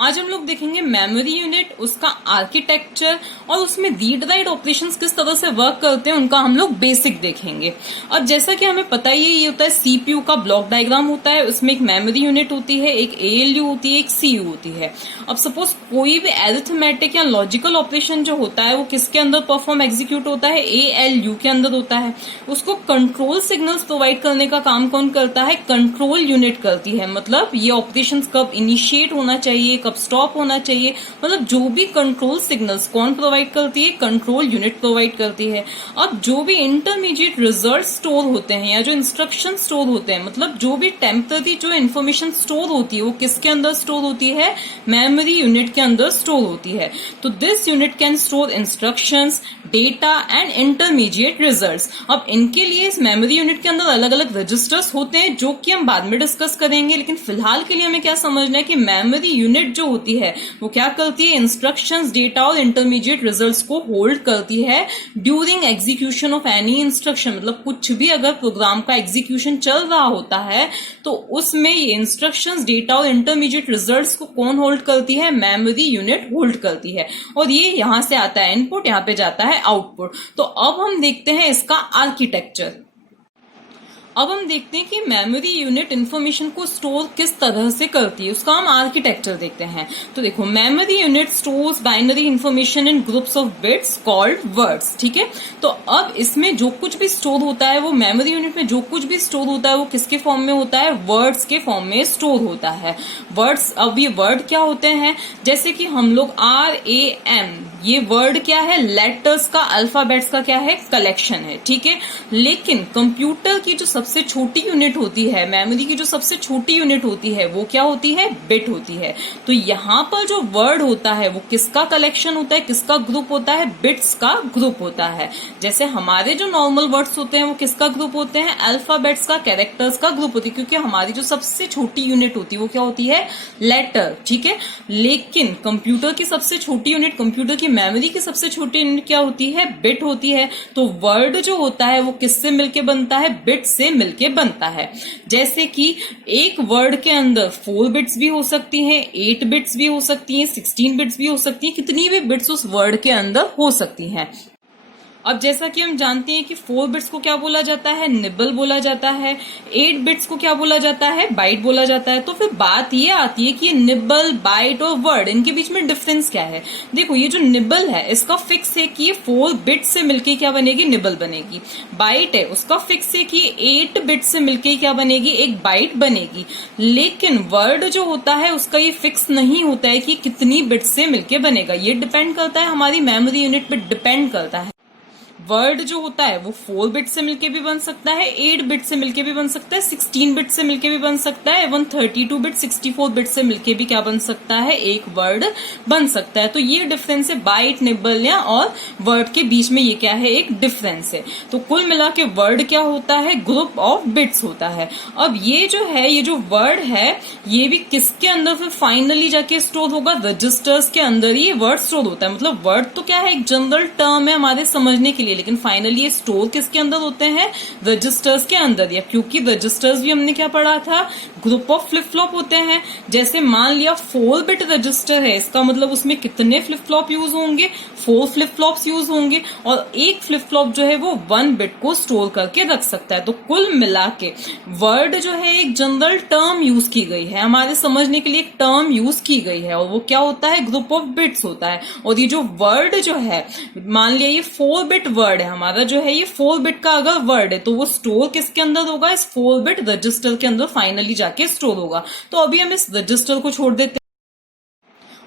आज हम लोग देखेंगे मेमोरी यूनिट, उसका आर्किटेक्चर और उसमें रीड राइट ऑपरेशंस किस तरह से वर्क करते हैं उनका हम लोग बेसिक देखेंगे। अब जैसा कि हमें पता ही है, ये होता है सीपीयू का ब्लॉक डायग्राम होता है, उसमें एक मेमोरी यूनिट होती है, एक एएलयू होती है, एक सीयू होती है। अब सपोज कोई भी एरिथमेटिक या लॉजिकल ऑपरेशन जो होता है वो किसके अंदर परफॉर्म एग्जीक्यूट होता है, एएलयू के अंदर होता है। उसको कंट्रोल सिग्नल्स प्रोवाइड करने का काम कौन करता है, कंट्रोल यूनिट करती है। मतलब ये ऑपरेशंस कब इनिशिएट होना चाहिए, कब स्टॉप होना चाहिए, मतलब जो भी कंट्रोल सिग्नल्स कौन प्रोवाइड करती है, कंट्रोल यूनिट प्रोवाइड करती है। अब जो भी इंटरमीडिएट रिजल्ट स्टोर होते हैं या जो इंस्ट्रक्शन स्टोर होते हैं, मतलब जो भी टेम्पररी जो इन्फॉर्मेशन स्टोर होती है वो किसके अंदर स्टोर होती है, मेमोरी यूनिट के अंदर स्टोर होती है। तो this unit can store instructions, data and intermediate results. अब इनके लिए इस मेमोरी यूनिट के अंदर अलग अलग रजिस्टर्स होते हैं जो कि हम बाद में डिस्कस करेंगे, लेकिन फिलहाल के लिए हमें क्या समझना है कि मेमोरी यूनिट जो होती है वो क्या करती है, इंस्ट्रक्शंस, डेटा और इंटरमीडिएट रिजल्ट्स को होल्ड करती है during execution of any instruction. मतलब कुछ भी अगर प्रोग्राम का एग्जीक्यूशन चल रहा होता है तो उसमें ये इंस्ट्रक्शंस, डेटा और इंटरमीडिएट रिजल्ट्स को कौन होल्ड करती है, मेमोरी यूनिट होल्ड करती है। और ये यहां से आता है इनपुट, यहां पे जाता है आउटपुट। तो अब हम देखते हैं इसका आर्किटेक्चर। अब हम देखते हैं कि मेमोरी यूनिट इंफॉर्मेशन को स्टोर किस तरह से करती है, उसका हम आर्किटेक्चर देखते हैं। तो देखो, memory unit stores binary information in groups of bits called words. ठीक है, तो अब इसमें जो कुछ भी स्टोर होता है, वो मेमोरी यूनिट में जो कुछ भी स्टोर होता है वो किसके फॉर्म में होता है, वर्ड्स के फॉर्म में स्टोर होता है। वर्ड्स, अब ये वर्ड क्या होते हैं, जैसे कि हम लोग RAM, ये वर्ड क्या है, लेटर्स का, अल्फाबेट्स का क्या है, कलेक्शन है। ठीक है, लेकिन कंप्यूटर की जो सबसे छोटी यूनिट होती है, मेमोरी की जो सबसे छोटी यूनिट होती है वो क्या होती है, बिट होती है। तो यहाँ पर जो वर्ड होता है वो किसका कलेक्शन होता है, किसका ग्रुप होता है, बिट्स का ग्रुप होता है। जैसे हमारे जो नॉर्मल वर्ड्स होते हैं वो किसका ग्रुप होते हैं, अल्फाबेट्स का, कैरेक्टर्स का ग्रुप होती है, क्योंकि हमारी जो सबसे छोटी यूनिट होती है वो क्या होती है, लेटर। ठीक है, लेकिन कंप्यूटर की सबसे छोटी यूनिट, कंप्यूटर की मेमोरी की सबसे छोटी यूनिट क्या होती है, बिट होती है। तो वर्ड जो होता है वो किससे मिलके बनता है, बिट से मिलके बनता है। जैसे कि एक वर्ड के अंदर 4 बिट्स भी हो सकती हैं, 8 बिट्स भी हो सकती हैं, 16 बिट्स भी हो सकती हैं, कितनी भी बिट्स उस वर्ड के अंदर हो सकती हैं। अब जैसा कि हम जानते हैं कि 4 बिट्स को क्या बोला जाता है, निबल बोला जाता है, 8 बिट्स को क्या बोला जाता है, बाइट बोला जाता है। तो फिर बात ये आती है कि निबल, बाइट और वर्ड, इनके बीच में डिफरेंस क्या है। देखो, ये जो निबल है इसका फिक्स है कि 4 बिट से मिलके क्या बनेगी, निबल बनेगी। बाइट है, उसका फिक्स है कि 8 बिट से मिलके क्या बनेगी, एक बाइट बनेगी। लेकिन वर्ड जो होता है उसका ये फिक्स नहीं होता है कि कितनी बिट से मिलके बनेगा, ये डिपेंड करता है हमारी मेमोरी यूनिट पे डिपेंड करता है। वर्ड जो होता है वो 4 बिट से मिलके भी बन सकता है, 8 बिट से मिलके भी बन सकता है, 16 बिट से मिलके भी बन सकता है, एवं 32 बिट, 64 बिट से मिलके भी क्या बन सकता है, एक वर्ड बन सकता है। तो ये डिफरेंस है बाइट, निबल या और वर्ड के बीच में, ये क्या है, एक डिफरेंस है। तो कुल मिला के वर्ड क्या होता है, ग्रुप ऑफ बिट्स होता है। अब ये जो है, ये जो वर्ड है ये भी किसके अंदर फिर फाइनली जाके स्टोर होगा, रजिस्टर्स के अंदर ही वर्ड स्टोर होता है। मतलब वर्ड तो क्या है, एक जनरल टर्म है हमारे समझने के लिए, लेकिन फाइनली ये स्टोर किसके अंदर होते हैं, रजिस्टर्स के अंदर। या क्योंकि रजिस्टर्स भी हमने क्या पढ़ा था, ग्रुप ऑफ फ्लिप फ्लॉप होते हैं। जैसे मान लिया 4 बिट रजिस्टर है, इसका मतलब उसमें कितने फ्लिप फ्लॉप यूज होंगे, 4 फ्लिप फ्लॉप्स यूज होंगे, और एक फ्लिप फ्लॉप जो है वो 1 बिट को स्टोर करके रख सकता है। तो कुल मिला के वर्ड जो है एक जनरल टर्म यूज की गई है, हमारे समझने के लिए एक टर्म यूज की गई है, और वो क्या होता है, ग्रुप ऑफ बिट्स होता है। और ये जो वर्ड जो है, मान लिया ये 4 बिट वर्ड है हमारा, जो है ये 4 बिट का अगर वर्ड है तो वो स्टोर किसके अंदर होगा, इस 4 बिट रजिस्टर के अंदर फाइनली जाके स्टोर होगा। तो अभी हम इस रजिस्टर को छोड़ देते हैं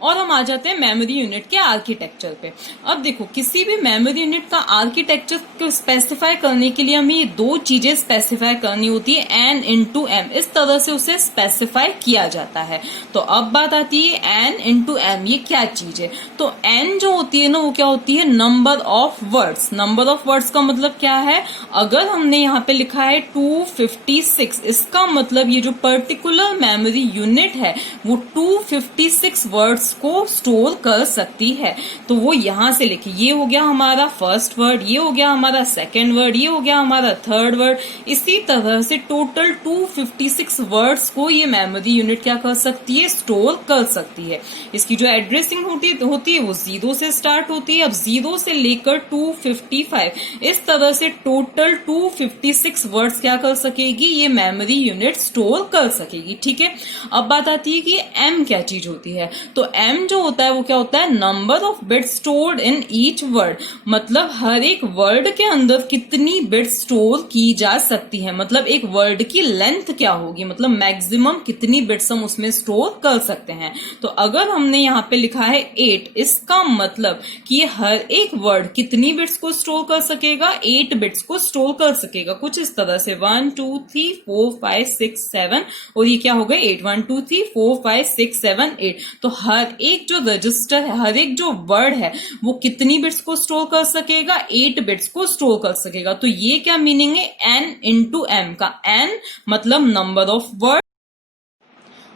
और हम आ जाते हैं मेमोरी यूनिट के आर्किटेक्चर पे। अब देखो, किसी भी मेमोरी यूनिट का आर्किटेक्चर को स्पेसिफाई करने के लिए हमें ये 2 चीजें स्पेसिफाई करनी होती है, N into M, इस तरह से उसे स्पेसिफाई किया जाता है। तो अब बात आती है N into M, ये क्या चीज है। तो N जो होती है ना, वो क्या होती है, number of words. Number of words का मतलब क्या है, अगर हमने यहाँ पे लिखा है 256, इसका मतलब ये जो पर्टिकुलर मेमोरी यूनिट है वो 256 वर्ड्स बिट्स को स्टोर कर सकती है। तो वो यहां से लेके, ये हो गया हमारा फर्स्ट वर्ड, ये हो गया हमारा सेकेंड वर्ड, ये हो गया हमारा थर्ड वर्ड, इसी तरह से टोटल 256 वर्ड्स को ये मेमोरी यूनिट क्या कर सकती है, स्टोर कर सकती है। इसकी जो एड्रेसिंग होती है वो 0 से स्टार्ट होती है। अब 0 से लेकर 255, इस तरह से टोटल 256 वर्ड्स क्या कर सकेगी, ये मेमोरी यूनिट स्टोर कर सकेगी। ठीक है, अब बात आती है कि एम क्या चीज होती है। तो एम जो होता है वो क्या होता है, number of bits stored in each word, मतलब हर एक वर्ड के अंदर कितनी बिट्स स्टोर की जा सकती है, मतलब एक वर्ड की लेंथ क्या होगी, मतलब मैक्सिमम कितनी बिट्स हम उसमें स्टोर कर सकते हैं। तो अगर हमने यहाँ पे लिखा है 8, इसका मतलब कि ये हर एक वर्ड कितनी बिट्स को स्टोर कर सकेगा, 8 बिट्स को स्टोर कर सकेगा। कुछ इस तरह से 1 2 3 4 5 6 7 और ये क्या हो गए 8, 1 2 3 4 5 6 7 8। तो हर एक जो रजिस्टर है, हर एक जो वर्ड है वो कितनी बिट्स को स्टोर कर सकेगा, 8 बिट्स को स्टोर कर सकेगा। तो ये क्या मीनिंग है, n इंटू एम का, n मतलब नंबर ऑफ वर्ड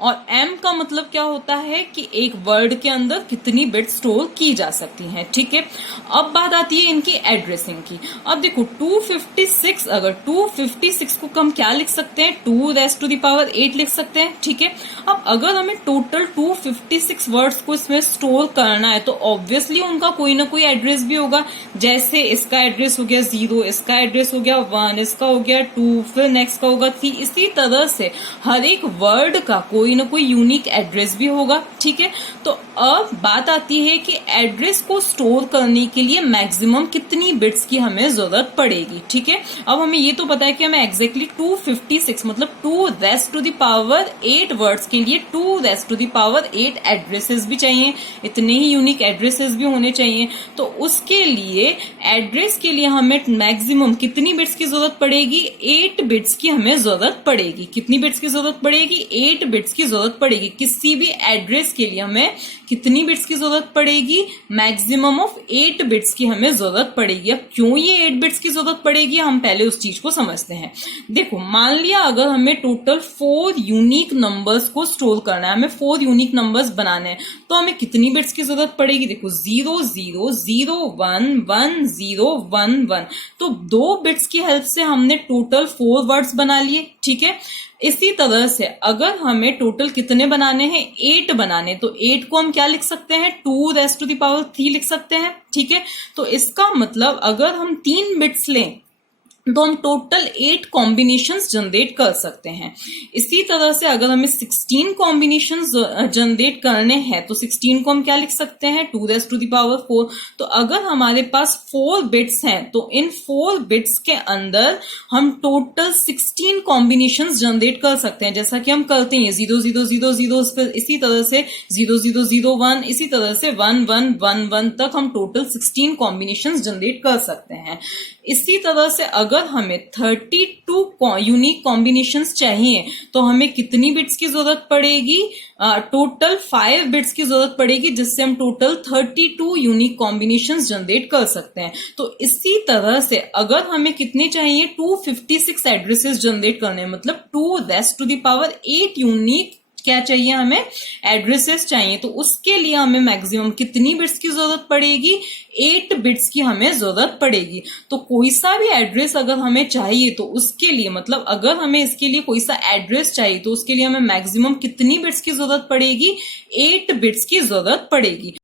और m का मतलब क्या होता है कि एक वर्ड के अंदर कितनी बिट स्टोर की जा सकती हैं। ठीक है, अब बात आती है इनकी एड्रेसिंग की। अब देखो 256, अगर 256 को हम क्या लिख सकते हैं, 2 रेज़ टू द पावर 8 लिख सकते हैं। ठीक है, अब अगर हमें टोटल 256 वर्ड्स को इसमें स्टोर करना है तो ऑब्वियसली उनका कोई ना कोई एड्रेस भी होगा। जैसे इसका एड्रेस हो गया 0, इसका एड्रेस हो गया 1, इसका हो गया 2, फिर नेक्स्ट का होगा 3। इसी तरह से हर एक वर्ड का कोई ना कोई यूनिक एड्रेस भी होगा। ठीक है, तो अब बात आती है कि एड्रेस को स्टोर करने के लिए मैक्सिमम कितनी बिट्स की हमें जरूरत पड़ेगी। ठीक है, अब हमें ये तो पता है कि हमें एग्जैक्टली 256 मतलब 2 raise to the power 8 words के लिए 2 raise to the power 8 addresses भी चाहिए, इतने ही यूनिक एड्रेसेस भी होने चाहिए। तो उसके लिए एड्रेस के लिए हमें मैक्सिमम कितनी बिट्स की जरूरत पड़ेगी, 8 बिट्स की हमें जरूरत पड़ेगी। कितनी बिट्स की जरूरत पड़ेगी, 8 बिट्स की जरूरत पड़ेगी। किसी भी एड्रेस के लिए हमें कितनी बिट्स की जरूरत पड़ेगी, मैक्सिमम ऑफ 8 बिट्स की हमें जरूरत पड़ेगी। अब क्यों ये 8 बिट्स की जरूरत पड़ेगी, हम पहले उस चीज को समझते हैं। देखो मान लिया अगर हमें टोटल 4 यूनिक नंबर्स को स्टोर करना है, हमें 4 यूनिक नंबर्स बनाने हैं, तो हमें कितनी बिट्स की जरूरत पड़ेगी। देखो 0 0 0 1 1 0 1 1, तो 2 बिट्स की हेल्प से हमने टोटल 4 वर्ड्स बना लिए। ठीक है, इसी तरह से अगर हमें टोटल कितने बनाने हैं, 8 बनाने, तो 8 को हम क्या लिख सकते हैं, 2 रेज़ टू द पावर 3 लिख सकते हैं। ठीक है, तो इसका मतलब अगर हम 3 बिट्स लें तो हम टोटल 8 कॉम्बिनेशंस जनरेट कर सकते हैं। इसी तरह से अगर हमें 16 कॉम्बिनेशंस जनरेट करने हैं तो 16 को हम क्या लिख सकते हैं, 2 रेज़ टू द पावर 4। तो अगर हमारे पास 4 बिट्स हैं तो इन 4 बिट्स के अंदर हम टोटल 16 कॉम्बिनेशंस जनरेट कर सकते हैं, जैसा कि हम करते हैं 0 0 0 0, फिर इसी तरह से 0 0 0 1, इसी तरह से 1 1 1 1 तक हम टोटल 16 कॉम्बिनेशंस जनरेट कर सकते हैं। इसी तरह से अगर हमें 32 यूनिक कॉम्बिनेशंस चाहिए तो हमें कितनी बिट्स की जरूरत पड़ेगी, टोटल 5 बिट्स की जरूरत पड़ेगी, जिससे हम टोटल 32 यूनिक कॉम्बिनेशंस जनरेट कर सकते हैं। तो इसी तरह से अगर हमें कितने चाहिए, 256 एड्रेसेस जनरेट करने, मतलब 2 raise to the power 8 unique क्या चाहिए, हमें एड्रेसेस चाहिए। तो उसके लिए हमें मैक्सिमम कितनी बिट्स की जरूरत पड़ेगी, 8 बिट्स की हमें जरूरत पड़ेगी। तो कोई सा भी एड्रेस अगर हमें चाहिए तो उसके लिए, मतलब अगर हमें इसके लिए कोई सा एड्रेस चाहिए तो उसके लिए हमें मैक्सिमम कितनी बिट्स की जरूरत पड़ेगी, 8 बिट्स की जरूरत पड़ेगी।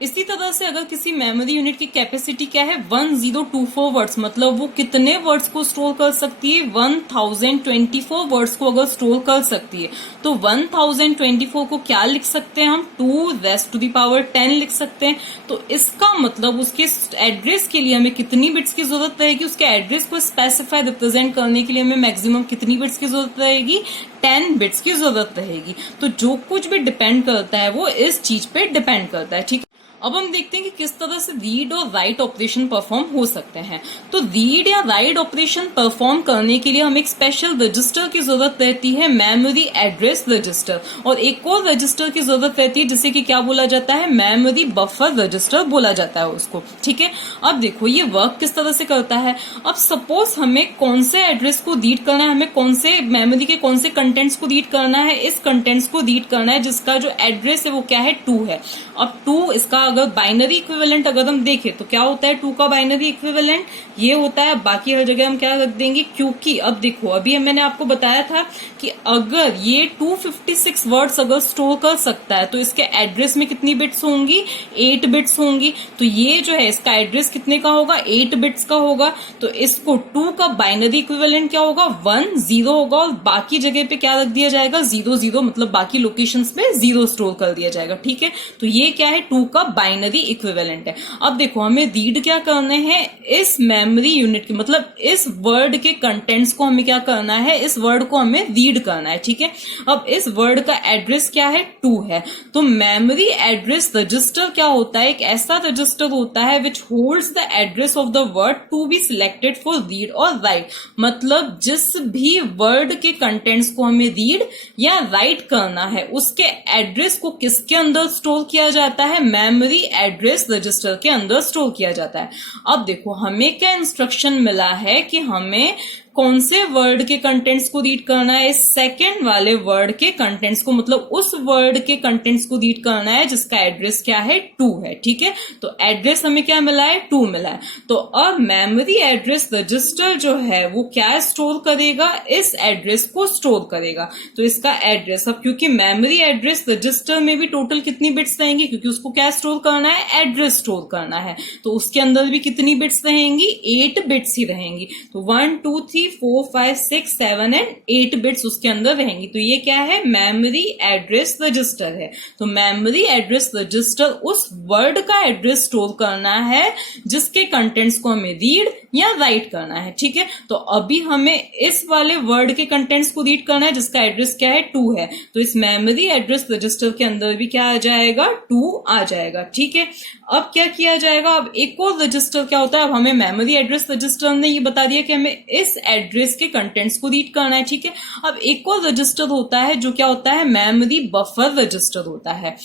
इसी तरह से अगर किसी मेमोरी यूनिट की कैपेसिटी क्या है, 1024 वर्ड्स, मतलब वो कितने वर्ड्स को स्टोर कर सकती है, 1024 वर्ड्स को अगर स्टोर कर सकती है तो 1024 को क्या लिख सकते हैं हम, 2 रेज़ टू द पावर 10 लिख सकते हैं। तो इसका मतलब उसके एड्रेस के लिए हमें कितनी बिट्स की जरूरत रहेगी, उसके एड्रेस को स्पेसिफाई रिप्रेजेंट करने के लिए हमें मैक्सिमम कितनी बिट्स की जरूरत रहेगी, 10 बिट्स की जरूरत रहेगी। तो जो कुछ भी डिपेंड करता है वो इस चीज पे डिपेंड करता है। ठीक है, अब हम देखते हैं कि किस तरह से रीड और राइट ऑपरेशन परफॉर्म हो सकते हैं। तो रीड या राइट ऑपरेशन परफॉर्म करने के लिए हमें एक स्पेशल रजिस्टर की जरूरत रहती है, मेमोरी एड्रेस रजिस्टर, और एक और रजिस्टर की जरूरत रहती है जिसे कि क्या बोला जाता है, मेमोरी बफर रजिस्टर बोला जाता है उसको। ठीक है, अब देखो ये वर्क किस तरह से करता है। अब सपोज हमें कौन से एड्रेस को रीड करना है, हमें कौन से मेमोरी के कौन से कंटेंट्स को रीड करना है, इस कंटेंट्स को रीड करना है जिसका जो एड्रेस है वो क्या है, 2 है। अब 2 इसका अगर बाइनरी इक्विवेलेंट अगर हम देखें तो क्या होता है 2 का बाइनरी इक्विवेलेंट, ये होता है। बाकी हर जगह हम क्या रख देंगे, क्योंकि अब देखो अभी मैंने आपको बताया था कि अगर ये 256 वर्ड्स अगर स्टोर कर सकता है तो इसके एड्रेस में कितनी बिट्स होंगी, 8 बिट्स होंगी। तो ये जो है इसका एड्रेस कितने का होगा, 8 बिट्स का होगा। तो इसको 2 का बाइनरी इक्विवेलेंट क्या होगा, 1 0 होगा, और बाकी जगह पे क्या रख दिया जाएगा, 0 0, मतलब बाकी लोकेशंस पे 0 स्टोर कर दिया जाएगा। ठीक है, तो ये क्या है, 2 का बाइनरी इक्विवेलेंट है। अब देखो हमें रीड क्या करने हैं, इस मेमोरी यूनिट की, मतलब इस वर्ड के कंटेंट्स को हमें क्या करना है, इस वर्ड को हमें रीड करना है। ठीक है, अब इस वर्ड का एड्रेस क्या है, 2 है। तो मेमोरी एड्रेस रजिस्टर क्या होता है, एक ऐसा रजिस्टर होता है which holds the address of the word to be selected for read और राइट। मतलब जिस भी वर्ड के कंटेंट्स को हमें रीड या राइट करना है उसके एड्रेस को किसके अंदर स्टोर किया जाता है, मेमोरी एड्रेस रजिस्टर के अंदर स्टोर किया जाता है। अब देखो हमें क्या इंस्ट्रक्शन मिला है कि हमें कौन से वर्ड के कंटेंट्स को रीड करना है, इस सेकेंड वाले वर्ड के कंटेंट्स को, मतलब उस वर्ड के कंटेंट्स को रीड करना है जिसका एड्रेस क्या है, 2 है। ठीक है, तो एड्रेस हमें क्या मिला है, 2 मिला है। तो अब मेमोरी एड्रेस रजिस्टर जो है वो क्या स्टोर करेगा, इस एड्रेस को स्टोर करेगा। तो इसका एड्रेस, अब क्योंकि मेमोरी एड्रेस रजिस्टर में भी टोटल कितनी बिट्स रहेंगी, क्योंकि उसको क्या स्टोर करना है, एड्रेस स्टोर करना है, तो उसके अंदर भी कितनी बिट्स रहेंगी, 8 बिट्स ही रहेंगी। तो 1 2 3 4 5 6 7 एंड 8 बिट्स उसके अंदर रहेंगी। तो ये क्या है, मेमोरी एड्रेस रजिस्टर है। तो मेमोरी एड्रेस रजिस्टर उस वर्ड का एड्रेस स्टोर करना है जिसके कंटेंट्स को हमें रीड या राइट करना है। ठीक है, तो अभी हमें इस वाले वर्ड के कंटेंट्स को रीड करना है जिसका एड्रेस क्या है, 2 है। तो इस मेमोरी एड्रेस रजिस्टर के अंदर भी क्या आ जाएगा, 2 आ जाएगा। ठीक है, अब क्या किया जाएगा, अब एक और रजिस्टर क्या होता है, अब हमें मेमोरी एड्रेस रजिस्टर ने ये बता दिया कि हमें इस एड्रेस के कंटेंट्स को रीड करना है। ठीक है, अब एक और रजिस्टर होता है जो क्या होता है, मेमोरी बफर रजिस्टर होता है।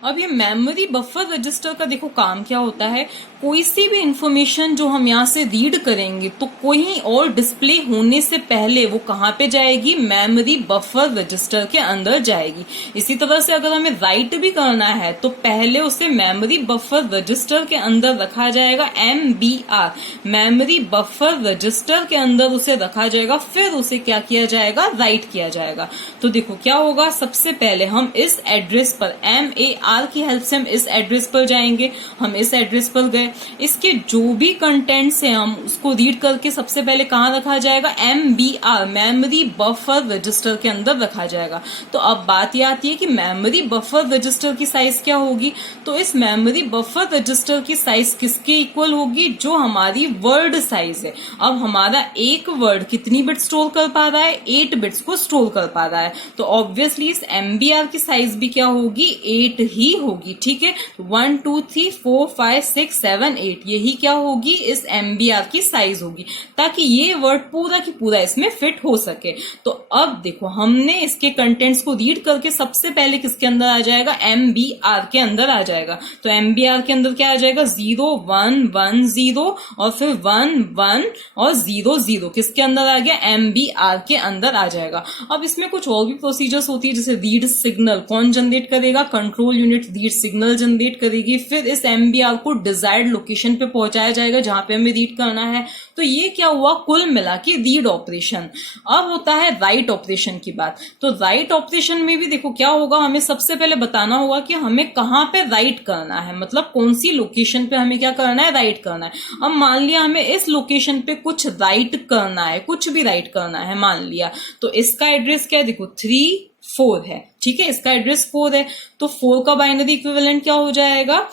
अब ये मेमोरी बफर रजिस्टर का देखो काम क्या होता है, कोई सी भी इंफॉर्मेशन जो हम यहाँ से रीड करेंगे तो कोई और डिस्प्ले होने से पहले वो कहाँ पे जाएगी, मेमोरी बफर रजिस्टर के अंदर जाएगी। इसी तरह से अगर हमें राइट भी करना है तो पहले उसे मेमोरी बफर रजिस्टर के अंदर रखा जाएगा, MBR मेमोरी बफर रजिस्टर के अंदर उसे रखा जाएगा, फिर उसे क्या किया जाएगा, राइट किया जाएगा। तो देखो क्या होगा, सबसे पहले हम इस एड्रेस पर MAR की हेल्प से हम इस एड्रेस पर जाएंगे, हम इस एड्रेस पर गए, इसके जो भी कंटेंट्स हैं हम उसको रीड करके सबसे पहले कहाँ रखा जाएगा, MBR मेमोरी बफर रजिस्टर के अंदर रखा जाएगा। तो अब बात ये आती है कि मेमोरी बफर रजिस्टर की साइज क्या होगी, तो इस मेमोरी बफर रजिस्टर की साइज किसके इक्वल होगी, जो हमारी वर्ड साइज है। अब हमारा एक वर्ड कितनी बिट स्टोर कर पा रहा है, 8 बिट्स को स्टोर कर पा रहा है, तो ऑब्वियसली इस MBR की साइज भी क्या होगी, 8 ही होगी। ठीक है, 1 2 3 4 5 6 7 8 यही क्या होगी, इस MBR की साइज होगी, ताकि ये वर्ड पूरा की पूरा इसमें फिट हो सके। तो अब देखो हमने इसके कंटेंट्स को रीड करके सबसे पहले किसके अंदर आ जाएगा, MBR के अंदर आ जाएगा। तो MBR के अंदर क्या आ जाएगा, 0 1 1 0 और फिर 1 1 और 0 0 किसके अंदर आ गया, MBR के अंदर आ जाएगा। अब इसमें कुछ और भी प्रोसीजर्स होती है, जैसे रीड सिग्नल कौन जनरेट करेगा, control unit read signal generate करेगी, फिर इस MBR को डिजायर्ड लोकेशन पे पहुंचाया जाएगा जहां पे हमें रीड करना है। तो ये क्या हुआ, कुल मिला के रीड ऑपरेशन। अब होता है राइट ऑपरेशन की बात। तो राइट ऑपरेशन में भी देखो क्या होगा, हमें सबसे पहले बताना होगा कि हमें कहां पे राइट करना है, मतलब कौन सी लोकेशन पे हमें क्या करना है, राइट करना है। अब मान लिया हमें इस लोकेशन पे कुछ राइट करना है, कुछ भी राइट करना है मान लिया, तो इसका एड्रेस क्या है, देखो 3 4 है। ठीक है, इसका एड्रेस 4 है, तो 4 का बाइनरी इक्विवेलेंट क्या हो जाएगा,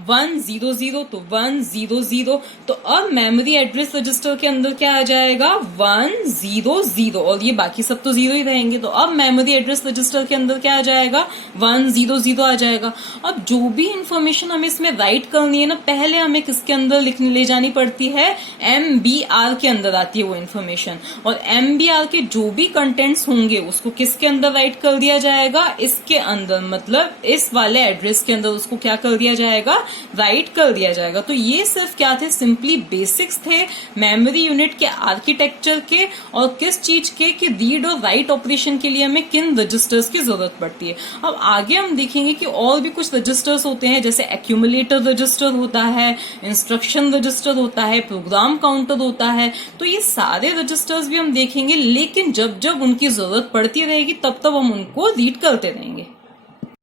100 तो 100, तो अब मेमोरी एड्रेस रजिस्टर के अंदर क्या आ जाएगा 100, और ये बाकी सब तो जीरो ही रहेंगे, तो अब मेमोरी एड्रेस रजिस्टर के अंदर क्या आ जाएगा 100 आ जाएगा। अब जो भी इंफॉर्मेशन हमें इसमें राइट करनी है ना, पहले हमें किसके अंदर लिखने ले जानी पड़ती है, MBR के अंदर आती है वो इन्फॉर्मेशन, और MBR के जो भी कंटेंट्स होंगे उसको किसके अंदर राइट कर दिया जाएगा, इसके अंदर, मतलब इस वाले एड्रेस के अंदर उसको क्या कर दिया जाएगा, राइट कर दिया जाएगा। तो ये सिर्फ क्या थे, सिंपली बेसिक्स थे मेमोरी यूनिट के आर्किटेक्चर के, और किस चीज के कि रीड और राइट ऑपरेशन के लिए हमें किन रजिस्टर्स की जरूरत पड़ती है। अब आगे हम देखेंगे कि और भी कुछ रजिस्टर्स होते हैं, जैसे एक्यूमुलेटर रजिस्टर होता है, इंस्ट्रक्शन रजिस्टर होता है, प्रोग्राम काउंटर होता है। तो ये सारे रजिस्टर्स भी हम देखेंगे, लेकिन जब जब उनकी जरूरत पड़ती रहेगी तब तब हम उनको रीड करते रहेंगे।